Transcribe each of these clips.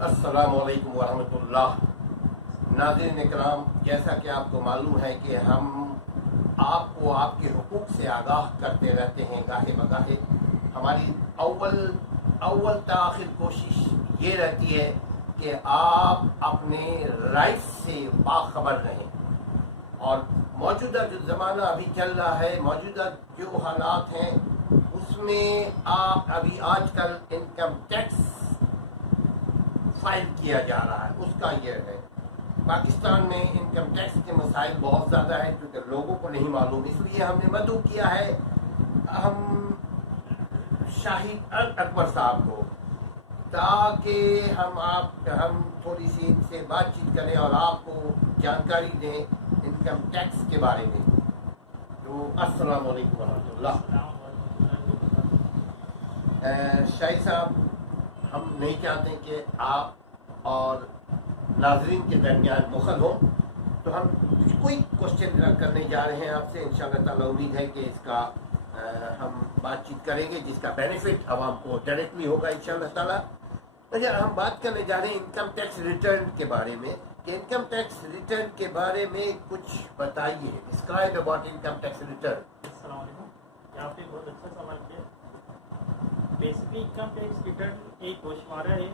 अस्सलामु अलैकुम वरहमतुल्लाह। नाज़रीन इकराम, जैसा कि आपको मालूम है कि हम आपको आपके हुकूक से आगाह करते रहते हैं गाहे बगाहे। हमारी अव्वल ताखिर कोशिश ये रहती है कि आप अपने राइट से बाखबर रहें। और मौजूदा जो ज़माना अभी चल रहा है, मौजूदा जो हालात हैं, उसमें आप अभी आजकल इनकम टैक्स फाइल किया जा रहा है। उसका यह है, पाकिस्तान में इनकम टैक्स के मसाइल बहुत ज़्यादा है क्योंकि लोगों को नहीं मालूम। इसलिए हमने मदऊ किया है हम शाहिद अकबर साहब को, ताकि हम थोड़ी सी इनसे बातचीत करें और आपको जानकारी दें इनकम टैक्स के बारे में। तो अस्सलाम वालेकुम रहमतुल्लाह। शाहिद साहब, हम नहीं चाहते कि आप और नाजरीन के दरमियान मुखल हो, तो हम कोई क्वेश्चन करने जा रहे हैं आपसे। इंशाअल्लाह ताला उम्मीद है कि इसका हम बातचीत करेंगे जिसका बेनिफिट आवाम को डायरेक्टली होगा इंशाअल्लाह ताला। तो हम बात करने जा रहे हैं इनकम टैक्स रिटर्न के बारे में कि इनकम टैक्स रिटर्न के बारे में कुछ बताइए। Describe about income tax return. अस्सलाम वालेकुम। आपने बहुत अच्छा सवाल किया। बेसिकली इनकम टैक्स रिटर्न एक गोशवारा है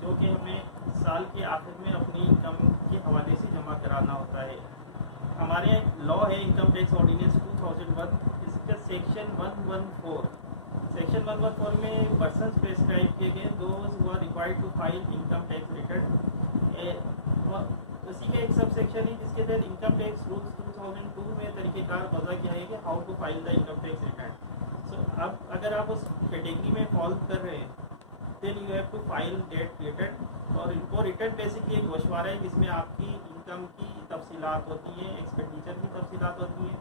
जो कि हमें साल के आखिर में अपनी इनकम के हवाले से जमा कराना होता है। हमारे यहाँ एक लॉ है इनकम टैक्स ऑर्डिनेंस 2001, इसका सेक्शन 114 में पर्सन प्रेस्क्राइब किए गए those who are required to file income tax return. उसी का एक सब सेक्शन है जिसके तहत इनकम टैक्स रूल्स 2002 में तरीक़ेकार वज़ा किया है कि how to file the income tax return. So अब अगर आप उस कैटेगरी में फॉल कर रहे हैं then you have to file that return. और इनको रिटर्न बेसिकली एक गोशवारा है जिसमें आपकी इनकम की तफसीलात होती हैं, एक्सपेंडिचर की तफसीलात होती हैं।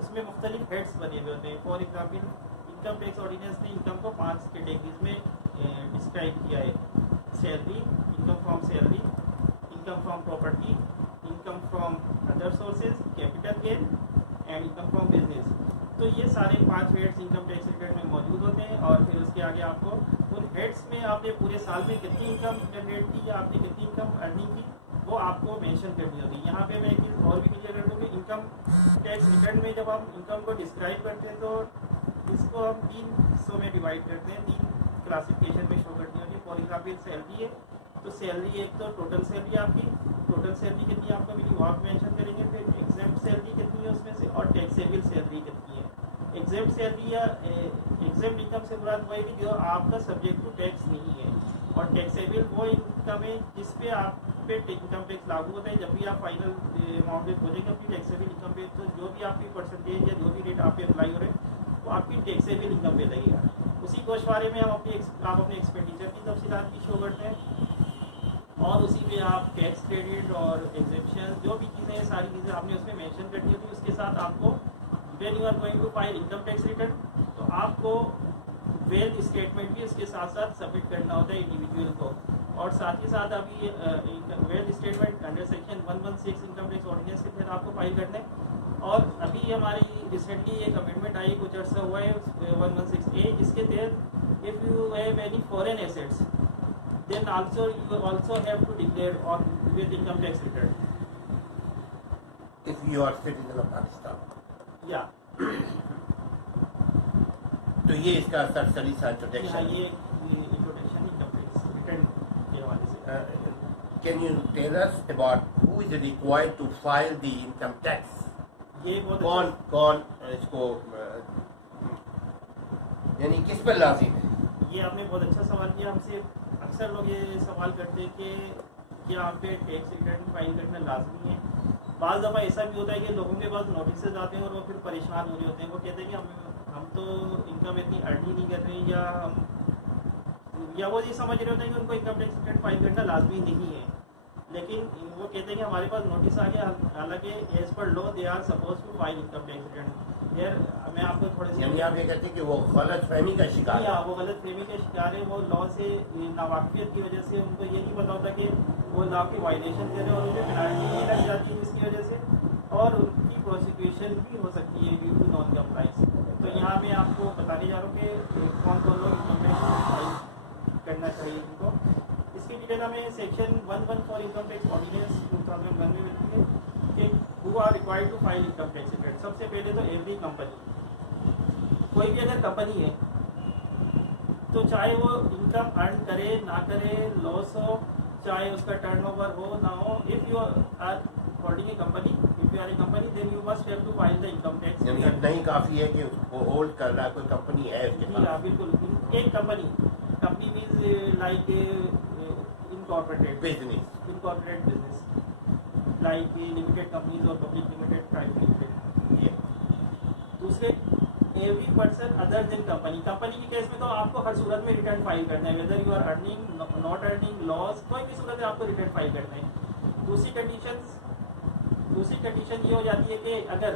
इसमें मुख्तलिफ हेड्स बने हुए होते हैं। For example income tax ordinance ने इनकम को 5 कैटेगरीज में डिस्क्राइब किया है। Salary, income from salary, income from property, income from other sources, capital gain and income from business. तो ये सारे 5 हेड्स इनकम टैक्स रिटर्न में मौजूद होते हैं। और फिर उसके आगे आपको उन हेड्स में आपने पूरे साल में कितनी इनकम जनरेट की या आपने कितनी इनकम अर्निंग की वो आपको मेंशन करनी होगी। यहाँ पे मैं एक चीज़ और भी क्लियर कर दूँ कि इनकम टैक्स रिटर्न में जब हम इनकम को डिस्क्राइब करते हैं तो इसको हम 3 हिस्सों में डिवाइड करते हैं, 3 क्लासिफिकेशन में शो करनी होगी। फॉर एग्जाम्पल सैलरी है, तो सैलरी एक तो टोटल सैलरी आपकी, टोटल सैलरी कितनी आपको मिली वो आप मेंशन करेंगे। फिर एग्जेम्प्ट सैलरी कितनी है उसमें से, और टैक्सेबल सैलरी कितनी है। एग्जेम्प्ट सैलरी या एग्जेम्प्ट इनकम से मुराद वही कि जो आपका सब्जेक्ट टू टैक्स नहीं है, और टैक्सेबल वो इनकम है जिस पे आप पे इनकम टैक्स लागू होता है। जब भी आप फाइनल अमाउंट पे पहुँचेंगे अपनी टैक्सेबल इनकम पे, तो जो भी आपकी परसेंटेज या जो भी रेट आप पे अप्लाई हो रहे हैं वो आपकी टैक्सेबल इनकम पे लगेगा। उसी गोशवारे में हम आप अपने एक्सपेंडिचर की तफसीलात भी शो करते हैं, और उसी पे आप टैक्स क्रेडिट और एग्जेम्पशन जो भी चीज़ें हैं सारी चीज़ें आपने उसमें मेंशन करनी होती है। उसके साथ आपको when you are going to file income tax return तो आपको वेल्थ स्टेटमेंट भी उसके साथ साथ सबमिट करना होता है इंडिविजुअल को। और साथ ही साथ अभी wealth statement under section 116 income tax ordinance के तहत आपको फाइल करना है। और अभी हमारी रिसेंटली एक अमेंडमेंट आई, कुछ अर्सा हुआ है 116A, जिसके तहत if you have any foreign assets then also you also have to declare on with income tax return if you are citizen of Pakistan. Yeah. तो ये इसका सरसरी सा इंट्रोडक्शन। ये इंट्रोडक्शन इनकम टैक्स रिटर्न के हवाले से। Can you tell us about who is required to file the income tax? ये बहुत कौन इसको यानी किस पर लाजिम है? ये आपने बहुत अच्छा सवाल किया। हमसे अक्सर लोग ये सवाल करते हैं कि क्या आप पे टैक्स रिटर्न फाइल करना लाजमी है। बाज़ दफ़ा ऐसा भी होता है कि लोगों के पास नोटिस आते हैं और वो फिर परेशान हो रहे होते हैं। वो कहते हैं कि हम तो इनकम इतनी अर्न ही नहीं कर रहे, या वो ये समझ रहे होते हैं कि उनको इनकम टैक्स रिटर्न फाइल करना लाजमी नहीं है। लेकिन वो कहते हैं कि हमारे पास नोटिस आ गया, हालांकि as per law they are suppose to file income tax return. यार मैं आपको थोड़े से यानी आप ये कहते हैं कि वो गलत फहमी का शिकार है। वो गलत फहमी का शिकार है। वो लॉ से नावाकिफियत की वजह से उनको ये नहीं पता होता कि वो लॉ की वायलेशन कर रहे हैं और उनकी पेनाल्टी ये लग जाती है जिसकी वजह से, और उनकी प्रोसिक्यूशन भी हो सकती है ड्यू टू नॉन कंप्लाइंस। तो यहाँ मैं आपको बताने जा रहा हूँ कि कौन कौन लोग इनकम टैक्स फाइल करना चाहिए इनको। इसके लिए डिटेल हमें सेक्शन 114 इनकम टैक्स ऑर्डिनेंस 2001 में मिलती है कि who are required to file income tax return. सबसे पहले तो एवरी कंपनी, कोई भी अगर कंपनी है तो चाहे वो इनकम अर्न करे ना करे, लॉस हो, चाहे उसका टर्नओवर हो ना हो, if you are holding a company, if you are a company, then you must have to file the income tax. यानी नहीं काफी है कि उसको होल्ड कर रहा है, कोई कंपनी है उसके पास। हाँ बिल्कुल, एक company means like incorporated business like limited companies और पब्लिक लिमिटेड, प्राइवेट लिमिटेड। दूसरे every person other than company के केस में तो आपको हर सूरत में रिटर्न फाइल करना है, whether you are earning not earning loss, कोई भी सूरत में आपको रिटर्न फाइल करना है। दूसरी कंडीशन ये हो जाती है कि अगर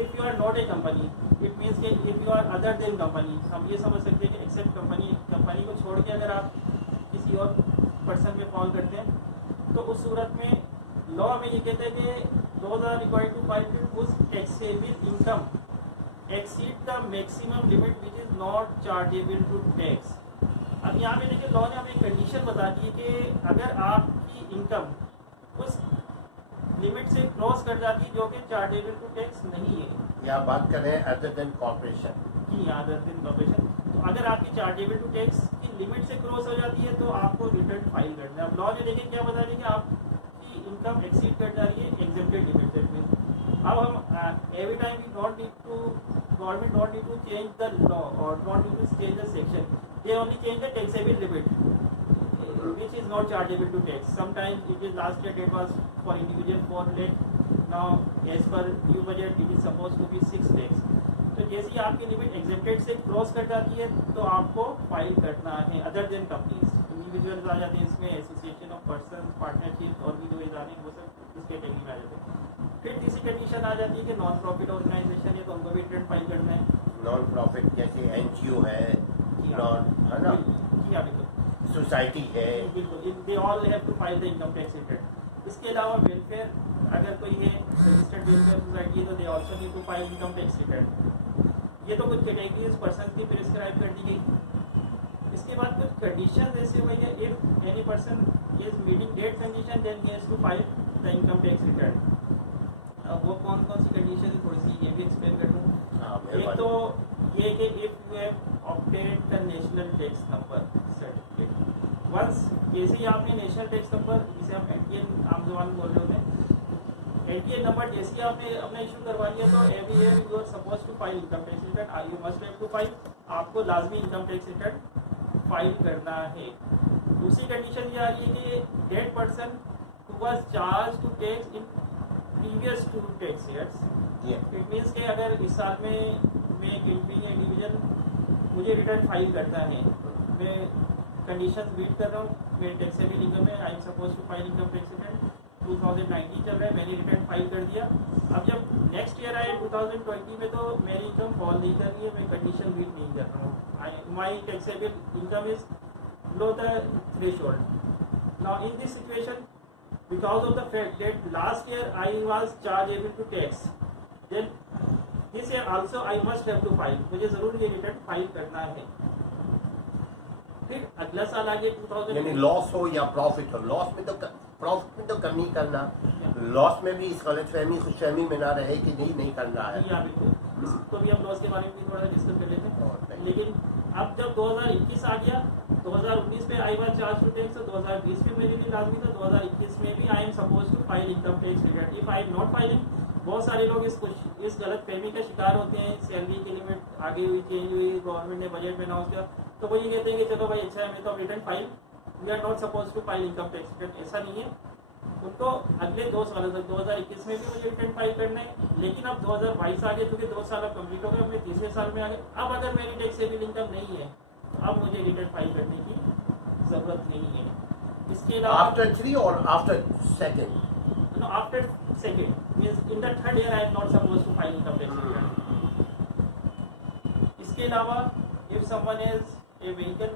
if you are not a company, it means कि if you are other than company, हम ये समझ सकते हैं कि एक्सेप्ट कंपनी को छोड़ के अगर आप किसी और पर्सन में फॉल करते हैं तो उस सूरत में लॉ में ये कहते हैं कि those are required to file whose taxable income exceed the maximum limit which is not chargeable to tax। अब यहाँ पे देखिए लॉ ने हमें एक कंडीशन बता दी है कि अगर आपकी इनकम उस लिमिट से क्रॉस कर जाती है जो कि चार्जेबल टू टैक्स नहीं है, यहाँ बात कर रहे हैं अदर देन कॉर्पोरेशन की, अदर देन कॉर्पोरेशन, तो अगर आपकी चार्जेबल टू टैक्स की लिमिट से क्रॉस हो जाती है तो आपको रिटर्न फाइल करना है। अब लॉ ने देखिए क्या बता रही है कि आपकी इनकम एक्सीड कर जा रही है एग्जेम्प्टेड लिमिट से। अब हम every time we don't need to, government don't need to change the law और don't need to change the section, they only change the taxable limit which is not chargeable to tax. Sometimes it is last year it was for individual 4 lakh, now as per new budget it is supposed to be 6 lakhs। तो जैसे ही आपकी limit exempted से cross कर जाती है तो आपको file करना है अदर देन कंपनीज। इंडिविजुअल्स आ जाते हैं इसमें, एसोसिएशन ऑफ पर्सन, पार्टनरशिप और भी जो इदारे हैं वो सब इस कैटेगरी में आ जाते हैं। फिर तीसरी कंडीशन आ जाती है कि नॉन प्रॉफिट ऑर्गेनाइजेशन है तो उनको भी रिटर्न फाइल करना है। नॉन प्रॉफिट जैसे एनजीओ है, है ना, सोसाइटी है, बिल्कुल, they all have to file the income tax return. इसके अलावा वेलफेयर, अगर कोई है रजिस्टर्ड वेलफेयर सोसाइटी है तो they also need to file income tax return. ये तो कुछ कैटेगरीज पर्सन की प्रिस्क्राइब कर दी गई। इसके बाद कुछ कंडीशंस ऐसे हुई है, if any person is meeting that condition then he has to file the income tax return. अब वो कौन कौन सी कंडीशन है थोड़ी सी ये भी एक्सप्लेन कर दूँ। एक तो ये कि if you have obtained the national tax number certificate, once जैसे ही आपने नेशनल टैक्स नंबर, जिसे हम एनटीएन आम जबान में बोल रहे होते हैं, एनटीएन नंबर जैसे ही आपने अपना इशू करवा लिया तो every year you are suppose to file income tax return, you must have to file, आपको लाजमी इनकम टैक्स रिटर्न फाइल करना है। दूसरी कंडीशन ये आ रही है कि that person who was charge to tax in previous 2 tax years, it means कि अगर इस साल में मैं एक इंडिविजुअल मुझे रिटर्न फाइल करता है, मैं कंडीशंस मीट कर रहा हूँ, मेरे टैक्सेबल इनकम है, I am suppose to file income tax return, 2019 चल रहा है, मैंने रिटर्न फाइल कर दिया। अब जब नेक्स्ट ईयर आए 2020 में तो मेरी इनकम फॉल नहीं कर रही है, मैं कंडीशन मीट नहीं कर रहा हूँ, my taxable income is below the threshold. Now in this situation, because of the fact that last year I was chargeable to tax, then this year also I must have to file, मुझे जरूर ये return file करना है। फिर अगला साल आगे 2000, यानी लॉस हो या प्रॉफिट हो, प्रॉफिट में तो कम ही करना, लॉस में भी इस गलतफहमी खुशफहमी में ना रहे कि नहीं करना है। बिल्कुल, तो भी हम लॉस के बारे में भी थोड़ा डिस्कस कर लेते हैं। लेकिन अब जब 2021 आ गया, 2019 में I was charge to tax, तो 2020 में मेरे लिए लाजमी था, 2021 में भी I am suppose to file income tax return. If I am not filing, बहुत सारे लोग इस गलत फहमी का शिकार होते हैं, सैलरी की लिमिट आगे हुई, चेंज हुई, गवर्नमेंट ने बजट में अनाउंस किया, तो वो ये कहते हैं कि चलो भाई अच्छा है, मैं तो return file, we are not suppose to file income tax return. ऐसा नहीं है, उनको अगले 2 सालों तक 2021 में भी मुझे रिटर्न फाइल करना है, लेकिन अब 2022 आ गए, क्योंकि 2 साल अब कम्प्लीट हो गए, मैं तीसरे साल में आ गए। अब अगर मेरी टैक्सेबल इनकम नहीं है तो अब मुझे रिटर्न फाइल करने की जरूरत नहीं है। इसके अलावा आफ्टर 3 और after second, no, after second means in the third year I am not supposed to file income tax return। इसके अलावा if someone has a vehicle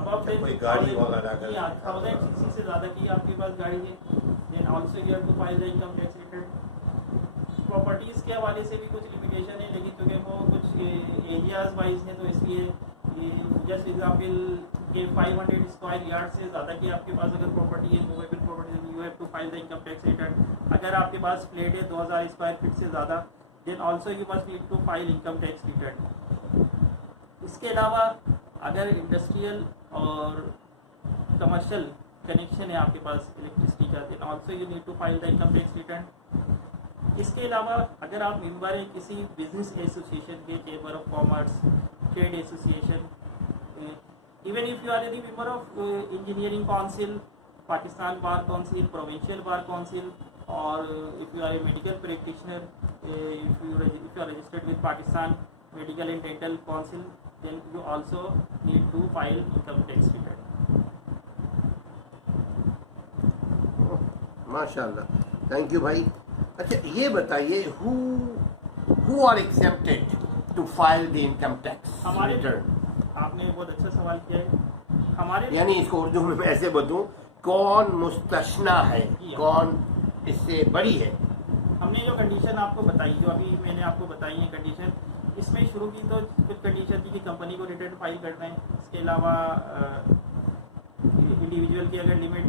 above कोई गाड़ी वगैरह 1000 cc से ज्यादा की आपके पास गाड़ी है, then also you have to file the income tax return। Properties के हवाले से भी कुछ लिमिटेशन है, लेकिन क्योंकि वो कुछ एरियाज वाइज है तो इसलिए जस्ट एग्जाम्पल के 500 स्क्वायर यार्ड से ज़्यादा की आपके पास अगर प्रॉपर्टी है, movable property, you have to file the income tax return. अगर आपके पास फ्लैट है 2000 स्क्वायर फीट से ज़्यादा, then also you must need to file income tax return. इसके अलावा अगर इंडस्ट्रियल और कमर्शियल कनेक्शन है आपके पास इलेक्ट्रिसिटी का, then also you need to file the income tax return. इसके अलावा अगर आप मेंबर हैं किसी बिजनेस एसोसिएशन के, chamber of commerce, trade association, even if you are any member of engineering council, Pakistan bar council, provincial bar council, और if you are A medical practitioner, if you are registered with Pakistan Medical and Dental Council, then you also need to file income tax return. माशाल्लाह, thank you भाई। अच्छा ये बताइए, who are exempted to file the income tax हमारे return? आपने बहुत अच्छा सवाल किया है। हमारे यानी इसको उर्दू में मैं ऐसे बताऊं, कौन मुस्तस्ना है, कौन इससे बड़ी है? हमने जो कंडीशन आपको बताई, जो अभी मैंने आपको बताई है कंडीशन, इसमें शुरू की तो कुछ कंडीशन थी कि कंपनी को रिटर्न फाइल करना है। इसके अलावा इंडिविजुअल की अगर लिमिट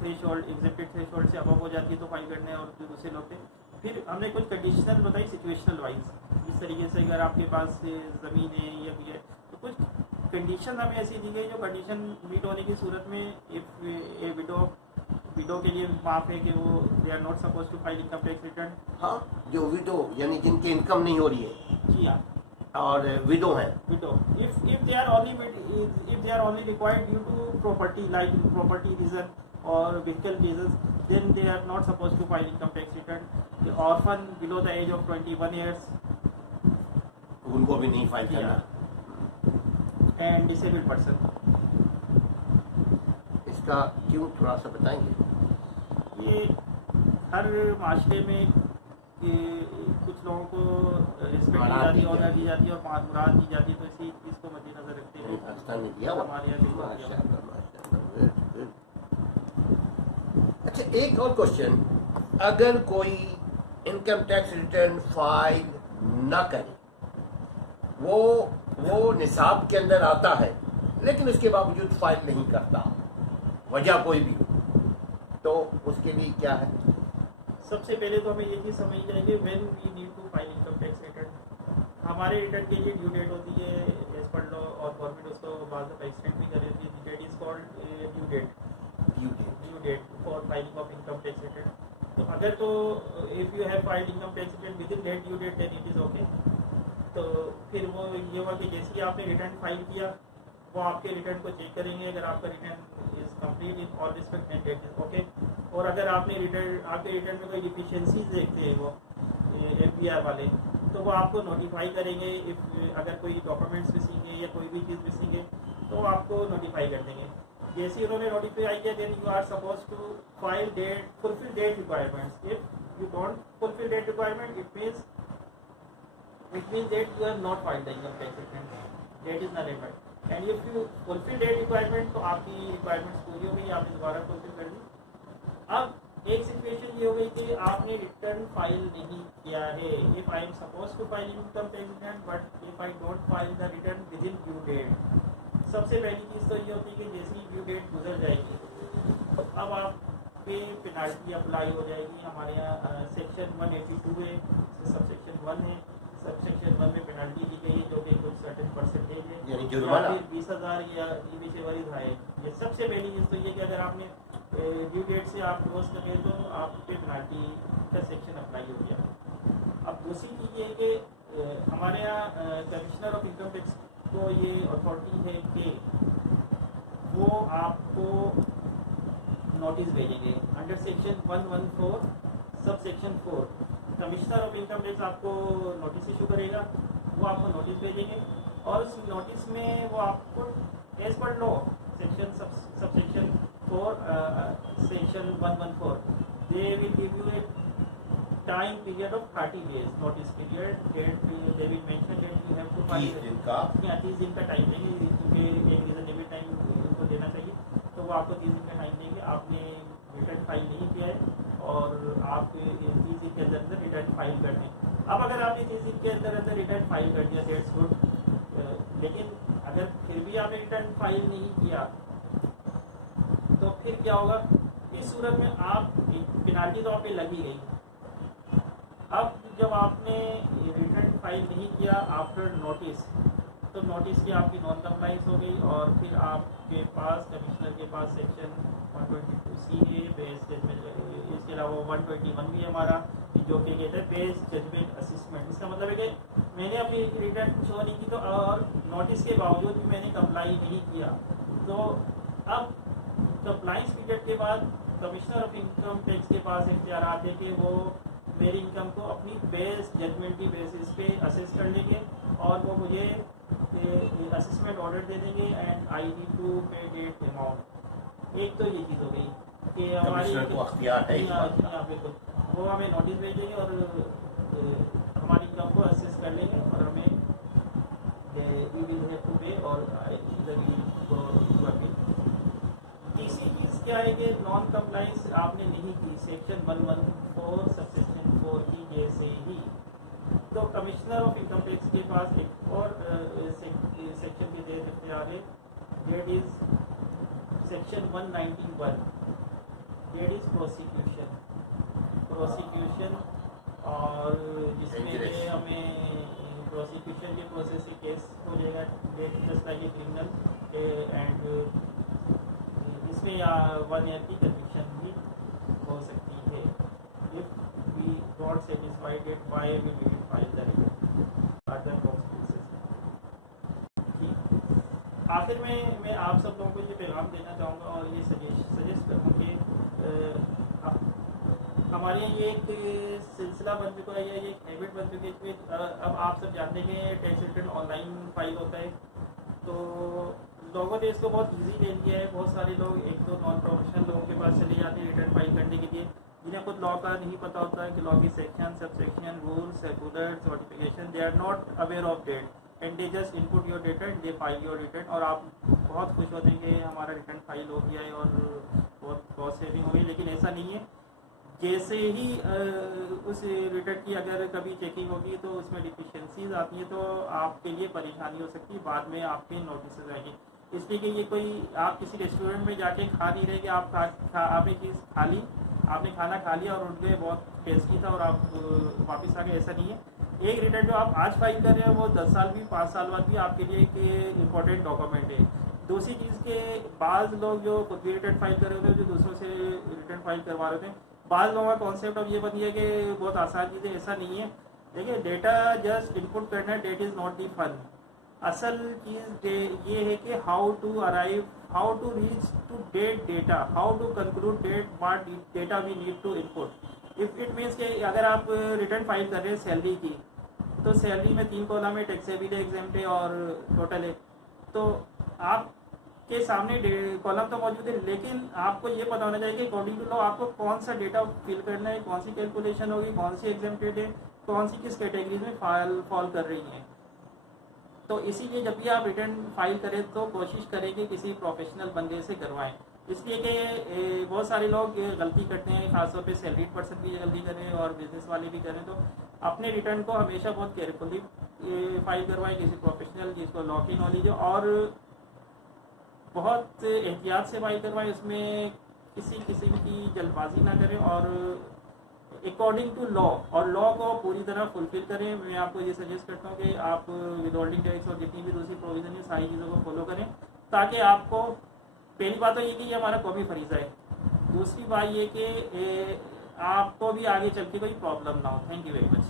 थ्रेशोल्ड, एग्जेप्टेड थ्रेशोल्ड से अबव हो जाती है तो फाइल करना है, और जो दूसरे लोग थे। फिर हमने कुछ कंडीशनल बताई सिचुएशनल वाइज, इस तरीके से अगर आपके पास ज़मीन है या भी है तो कुछ कंडीशन हमें ऐसी दी गई जो कंडीशन मीट होने की सूरत में इफ ए विडो के लिए माफ है कि वो they are not suppose to file income tax return. हाँ, जो विडो यानी जिनकी इनकम नहीं हो रही है, जी हाँ, और विडो है, window if they are only required due to property, like property reason or vehicle reasons, then they are not supposed to file income tax return. The orphan below the age of 21 years, उनको भी नहीं file करना। and disabled person. इसका क्यों थोड़ा सा बताएंगे? ये हर माशरे में कुछ लोगों को रिस्पेक्ट दी जाती है, ऑनर दी जाती है और मुराद दी जाती है, तो इसी चीज़ को मद्देनजर रखते हुए पाकिस्तान ने दिया हुआ। हमारे यहाँ बिल्कुल दिया हुआ। माशाल्लाह, very good। अच्छा एक और क्वेश्चन, अगर कोई इनकम टैक्स रिटर्न फाइल ना करे, वो निसाब के अंदर आता है लेकिन उसके बावजूद फाइल नहीं करता, वजह कोई भी, तो उसके लिए क्या है? सबसे पहले तो हमें ये चीज़ समझनी चाहिए, when we need to file income tax return. हमारे रिटर्न के लिए ड्यू डेट होती है एज पर लॉ, और गवर्नमेंट उसको बाद में एक्सटेंड भी कर देती है। That is called due date for filing of income tax return. तो अगर तो if you have filed income tax return within that due date, then it is okay. तो फिर वो ये हुआ कि जैसे ही आपने रिटर्न फाइल किया, वो आपके रिटर्न को चेक करेंगे, अगर आपका return is complete in all respect and that is okay. और अगर आपने आपके रिटर्न में कोई डिफिशियंसीज देखते हैं वो FBR वाले, तो वो आपको नोटिफाई करेंगे। इफ अगर कोई डॉक्यूमेंट्स मिसिंग है या कोई भी चीज़ मिसिंग है तो आपको नोटिफाई कर देंगे। जैसे ही उन्होंने नोटिफाई किया, then you are suppose to file that, fulfil that requirements. If you don't fulfil that requirement, it means that you have not filed the income tax return, that is nullified. And if you fulfill that requirement, तो आपकी requirements पूरी हो गई, आपने दोबारा fulfill कर दी। अब एक सिचुएशन ये हो गई कि आपने रिटर्न फाइल नहीं किया है। If I am supposed to file income tax return, but if I don't file the return within due date, सबसे पहली चीज़ तो ये होती है कि जैसे ही ड्यू डेट गुजर जाएगी, अब आप पे पेनाल्टी अप्लाई हो जाएगी। हमारे यहाँ सेक्शन 182 है, सब सेक्शन 1 है। सब सेक्शन 1 में पेनल्टी दी गई है जो कि कुछ सर्टेन परसेंटेज है, यानी जुर्माना 20,000 या ईबी वरीज है। ये सबसे पहली चीज़ तो ये कि अगर आपने ड्यू डेट से आप क्लोज करें तो आप पे पेनल्टी का सेक्शन अप्लाई हो गया। अब दूसरी चीज़ ये है कि हमारे यहाँ कमिश्नर ऑफ इनकम टैक्स को ये अथॉरिटी है कि वो आपको नोटिस भेजेंगे अंडर सेक्शन 114 सब section 4। Commissioner of income tax आपको नोटिस इशू करेगा, वो आपको नोटिस भेजेंगे, और उस नोटिस में वो आपको as per law section sub section 4 section 114 they will give you a time period of 30 days notice period. They will mention that you have to file 30 दिन का 30 दिन का टाइम देंगे, क्योंकि एक रीजनेबल टाइम उनको देना चाहिए। तो वो आपको 30 दिन का टाइम देंगे। आपने रिटर्न फाइल नहीं किया है और आप 30 दिन के अंदर रिटर्न फाइल कर दें। अब अगर आपने 30 दिन के अंदर रिटर्न फाइल कर दिया, दैट्स गुड। लेकिन अगर फिर भी आपने रिटर्न फाइल नहीं किया तो फिर क्या होगा? इस सूरत में आप पेनाल्टी तो आप पे लगी गई। अब जब आपने रिटर्न फाइल नहीं किया आफ्टर नोटिस, तो नोटिस की आपकी नॉन कंप्लाइंस हो गई और फिर आपके पास कमिश्नर के पास सेक्शन 122C है बेस जजमेंट, इसके अलावा 121 भी हमारा जो कि कहते हैं बेस जजमेंट असिस्मेंट। इसका मतलब है कि मैंने अपनी रिटर्न शो नहीं की तो और नोटिस के बावजूद भी मैंने कंप्लाई नहीं किया, तो अब कंप्लाइंस पीरियड के बाद कमिश्नर ऑफ इनकम टैक्स के पास इख्तियार है कि वो मेरी इनकम को अपनी बेस जजमेंट की बेसिस पे असेस कर लेंगे और वो मुझे असेसमेंट ऑर्डर दे देंगे एंड आई नीड टू पे गेट अमाउंट। एक तो ये चीज़ हो गई कि हमारी बिल्कुल वो हमें नोटिस भेज देंगे और हमारी इनकम को असेस कर लेंगे और हमें वी विल हैव टू पे और तीसरी चीज़ क्या है कि नॉन कंप्लाइंस आपने नहीं की सेक्शन 114 सबसेक्शन 4 की जैसे ही, तो कमिश्नर ऑफ इनकम टैक्स के पास एक और सेक्शन के तहत इख्तियार है, that is section 191, that is prosecution और जिसमें हमें प्रोसिक्यूशन के प्रोसेस से केस हो जाएगा just like a criminal and इसमें 1 ईयर की कन्विक्शन भी हो सकती है if we not satisfied it why we will file the other consequences. आखिर में मैं आप सब लोगों को ये पैगाम देना चाहूँगा और ये सजेस्ट करूँगा कि हमारे यहाँ ये एक सिलसिला बन चुका है, ये एक हैबिट बन चुकी है कि अब आप सब जानते हैं टैक्स रिटर्न ऑनलाइन फाइल होता है, तो लोगों ने इसको बहुत इजी ले लिया है। बहुत सारे लोग एक दो नॉन प्रोफेशनल लोगों के पास चले जाते हैं रिटर्न फाइल करने के लिए, जिन्हें खुद लॉ का नहीं पता होता है कि लॉ की section sub section rules circulars notification, they are not aware of that and they just input your data and they file your return और आप बहुत खुश होते हैं कि हमारा रिटर्न फाइल हो गया है और बहुत कॉस्ट सेविंग हो गई, लेकिन ऐसा नहीं है। जैसे ही उस रिटर्न की अगर कभी चेकिंग होगी तो उसमें डिफिशिएंसीज आती हैं तो आपके लिए परेशानी हो सकती है, बाद में आपके नोटिस आएंगे। इसलिए कि ये कोई आप किसी रेस्टोरेंट में जाके खा नहीं रहे कि आप आपने चीज़ खा ली, आपने खाना खा लिया और उनके बहुत टेस्टी था और आप वापस आ गए, ऐसा नहीं है। एक रिटर्न जो आप आज फाइल कर रहे हैं वो 10 साल भी 5 साल बाद भी आपके लिए एक इम्पोर्टेंट डॉक्यूमेंट है। दूसरी चीज़ के बाद लोग जो खुद भी रिटर्न फाइल कर रहे होते हैं, जो दूसरों से रिटर्न फाइल करवा रहे थे, बाद लोगों का कॉन्सेप्ट अब ये बन गया कि बहुत आसान चीज़ है, ऐसा नहीं है। देखिए डेटा जस्ट इनपुट करना, that is not the fun. असल चीज़ ये है कि how to arrive, how to reach to that data, how to conclude that what data we need to input. If it means कि अगर आप रिटर्न फाइल कर रहे हैं सैलरी की, तो सैलरी में 3 कॉलम है, टैक्सेबल है, एग्जेम्प्ट है और टोटल है, तो आपके सामने कॉलम तो मौजूद है, लेकिन आपको ये पता होना चाहिए कि अकॉर्डिंग टू लॉ आपको कौन सा डेटा फिल करना है, कौन सी कैलकुलेशन होगी, कौन सी एग्जेम्प्टेड है, कौन सी किस कैटेगरी में फॉल कर रही है। तो इसीलिए जब भी आप रिटर्न फाइल करें तो कोशिश करें कि किसी प्रोफेशनल बंदे से करवाएं, इसलिए कि बहुत सारे लोग गलती करते हैं, खासतौर पे सैलरीड पर्सन भी गलती करें और बिजनेस वाले भी करें। तो अपने रिटर्न को हमेशा बहुत केयरफुली फाइल करवाएं किसी प्रोफेशनल जिसको लॉ की नॉलेज हो और बहुत एहतियात से फाइल करवाएं, उसमें किसी किस्म की जल्दबाजी ना करें और अकॉर्डिंग टू लॉ और लॉ को पूरी तरह फुलफिल करें। मैं आपको ये सजेस्ट करता हूँ कि आप विदहोल्डिंग टैक्स और जितनी भी दूसरी प्रोविजन है सारी चीज़ों को फॉलो करें, ताकि आपको पहली बात तो ये कि ये हमारा कौमी फरीज़ा है, दूसरी बात ये कि आपको भी आगे चल के कोई प्रॉब्लम ना हो। Thank you very much.